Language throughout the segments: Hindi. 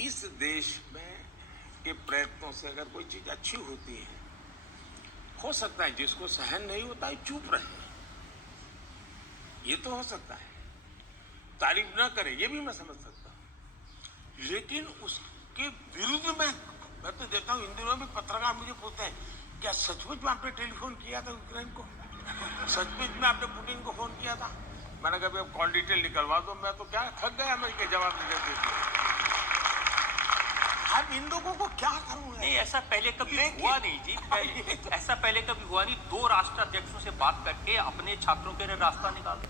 इस देश में के प्रयत्नों से अगर कोई चीज अच्छी होती है, हो सकता है जिसको सहन नहीं होता है चुप रहे, ये तो हो सकता है, तारीफ न करे ये भी मैं समझ सकता हूं, लेकिन उसके विरुद्ध में मैं तो देखता हूं इन दिनों में पत्रकार मुझे पूछते हैं, क्या सचमुच में आपने टेलीफोन किया था यूक्रेन को, सचमुच में आपने पुतिन को फोन किया था? मैंने कहा अब कॉल डिटेल निकलवा दो, मैं तो क्या थक गया मैं के जवाब देते थे। अब इन लोगों को क्या करूं? नहीं, ऐसा पहले कभी हुआ नहीं जी, ऐसा पहले कभी हुआ नहीं। दो राष्ट्राध्यक्षों से बात करके अपने छात्रों के लिए रास्ता निकाला।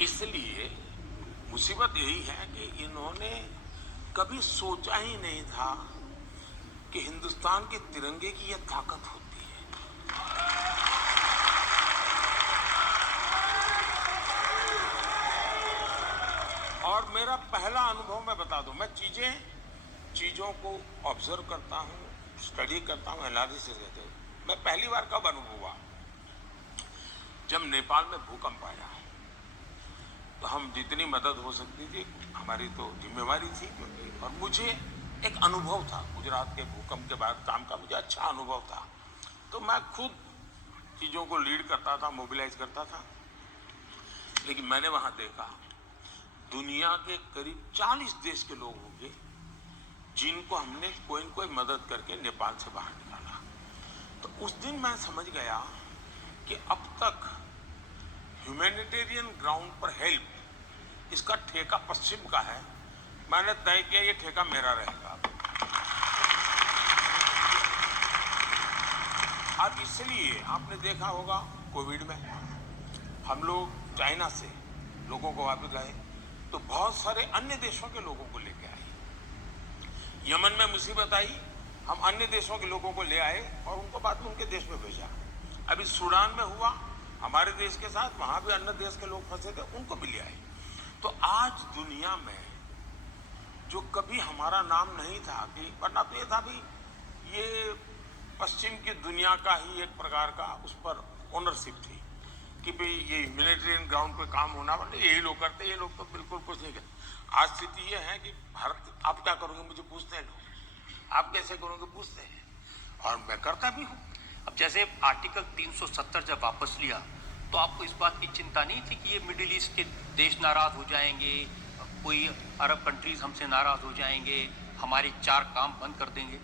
इसलिए मुसीबत यही है कि इन्होंने कभी सोचा ही नहीं था कि हिंदुस्तान के तिरंगे की यह ताकत होती है। और मेरा पहला अनुभव मैं बता दूं, मैं चीजों को ऑब्जर्व करता हूं, स्टडी करता हूं, एनालिसिस करता हूं। मैं पहली बार कब अनुभव हुआ, जब नेपाल में भूकंप आया, तो हम जितनी मदद हो सकती थी हमारी तो जिम्मेवारी थी, और मुझे एक अनुभव था गुजरात के भूकंप के बाद काम का, मुझे अच्छा अनुभव था, तो मैं खुद चीजों को लीड करता था, मोबिलाइज करता था। लेकिन मैंने वहां देखा दुनिया के करीब 40 देश के लोग होंगे जिनको हमने कोई न कोई मदद करके नेपाल से बाहर निकाला। तो उस दिन मैं समझ गया कि अब तक ह्यूमैनिटेरियन ग्राउंड पर हेल्प, इसका ठेका पश्चिम का है। मैंने तय किया ये ठेका मेरा रहेगा। अब इसलिए आपने देखा होगा कोविड में हम लोग चाइना से लोगों को वापस लाए, तो बहुत सारे अन्य देशों के लोगों को लेके आए। यमन में मुसीबत आई, हम अन्य देशों के लोगों को ले आए और उनको बाद में उनके देश में भेजा। अभी सूडान में हुआ हमारे देश के साथ, वहां भी अन्य देश के लोग फंसे थे, उनको भी ले आए। तो आज दुनिया में जो कभी हमारा नाम नहीं था, कि वरना तो ये था भी ये पश्चिम की दुनिया का ही एक प्रकार का उस पर ओनरशिप थी कि भाई ये ह्यूमैनिटेरियन ग्राउंड पे काम होना, मतलब यही लोग करते, ये लोग तो बिल्कुल कुछ नहीं करते। आज स्थिति ये है कि भारत, आप क्या करोगे मुझे पूछते हैं लोग, आप कैसे करोगे पूछते हैं, और मैं करता भी हूँ। अब जैसे आर्टिकल 370 जब वापस लिया तो आपको इस बात की चिंता नहीं थी कि ये मिडिल ईस्ट के देश नाराज हो जाएंगे, कोई अरब कंट्रीज हमसे नाराज हो जाएंगे, हमारे 4 काम बंद कर देंगे?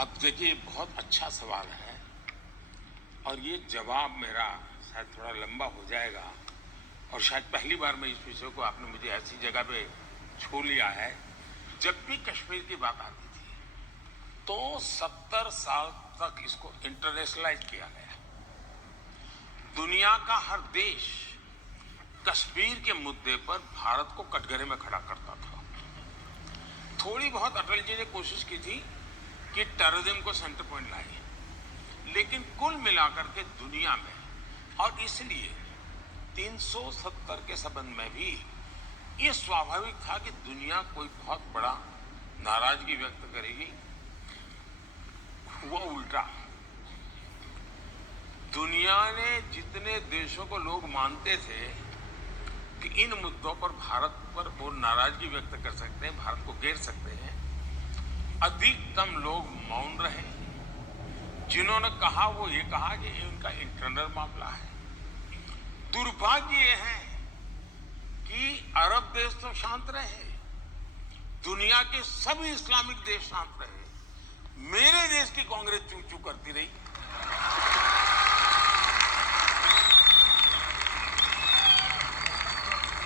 अब देखिए बहुत अच्छा सवाल है, और ये जवाब मेरा शायद थोड़ा लंबा हो जाएगा, और शायद पहली बार मैं इस विषय को आपने मुझे ऐसी जगह पे छू लिया है। जब भी कश्मीर की बात आती थी तो 70 साल तक इसको इंटरनेशनलाइज किया गया। दुनिया का हर देश कश्मीर के मुद्दे पर भारत को कटघरे में खड़ा करता था। थोड़ी बहुत अटल जी ने कोशिश की थी कि टेररिज्म को सेंटर पॉइंट लाए, लेकिन कुल मिलाकर के दुनिया में, और इसलिए 370 के संबंध में भी ये स्वाभाविक था कि दुनिया कोई बहुत बड़ा नाराजगी व्यक्त करेगी। हुआ उल्टा, दुनिया ने जितने देशों को लोग मानते थे कि इन मुद्दों पर भारत पर वो नाराजगी व्यक्त कर सकते हैं, भारत को घेर सकते हैं, अधिकतम लोग मौन रहे। जिन्होंने कहा वो ये कहा कि इनका इंटरनल मामला है। दुर्भाग्य ये है कि अरब देश तो शांत रहे, दुनिया के सभी इस्लामिक देश शांत रहे, मेरे देश की कांग्रेस चू चू करती रही।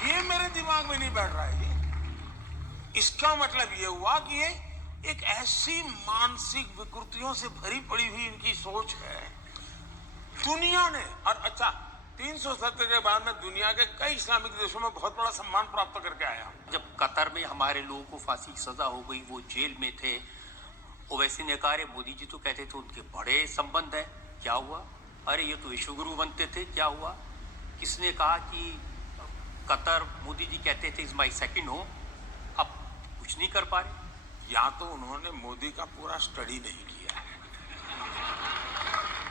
ये मेरे दिमाग में नहीं बैठ रहा है। इसका मतलब ये हुआ कि ये एक ऐसी मानसिक विकृतियों से भरी पड़ी हुई इनकी सोच है दुनिया ने। और अच्छा, 370 के बाद में दुनिया के कई इस्लामिक देशों में बहुत बड़ा सम्मान प्राप्त करके आया। जब कतर में हमारे लोगों को फांसी की सजा हो गई, वो जेल में थे, ओवैसी ने कहा मोदी जी तो कहते थे उनके बड़े संबंध है, क्या हुआ? अरे ये तो विश्वगुरु बनते थे, क्या हुआ? किसने कहा कि कतर, मोदी जी कहते थे इज माई सेकंड होम, अब कुछ नहीं कर पा रहे। या तो उन्होंने मोदी का पूरा स्टडी नहीं किया है।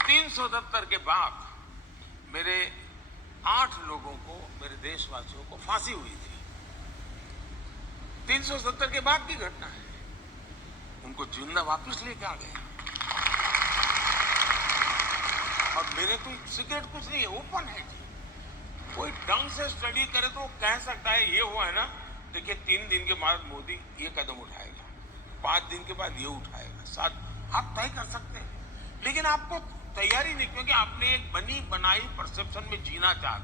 370 के बाद मेरे 8 लोगों को, मेरे देशवासियों को फांसी हुई थी। 370 के बाद की घटना है। उनको जिंदा वापस लेके आ गए। और मेरे कोई सीक्रेट कुछ नहीं है, ओपन है जी। कोई ढंग से स्टडी करे तो कह सकता है ये हुआ है ना। देखिए 3 दिन के बाद मोदी ये कदम उठाएगा, 5 दिन के बाद ये उठाएगा, 7 आप तय कर सकते हैं। लेकिन आपको तैयारी नहीं, क्योंकि आपने एक बनी बनाई परसेप्शन में जीना चाहते हैं।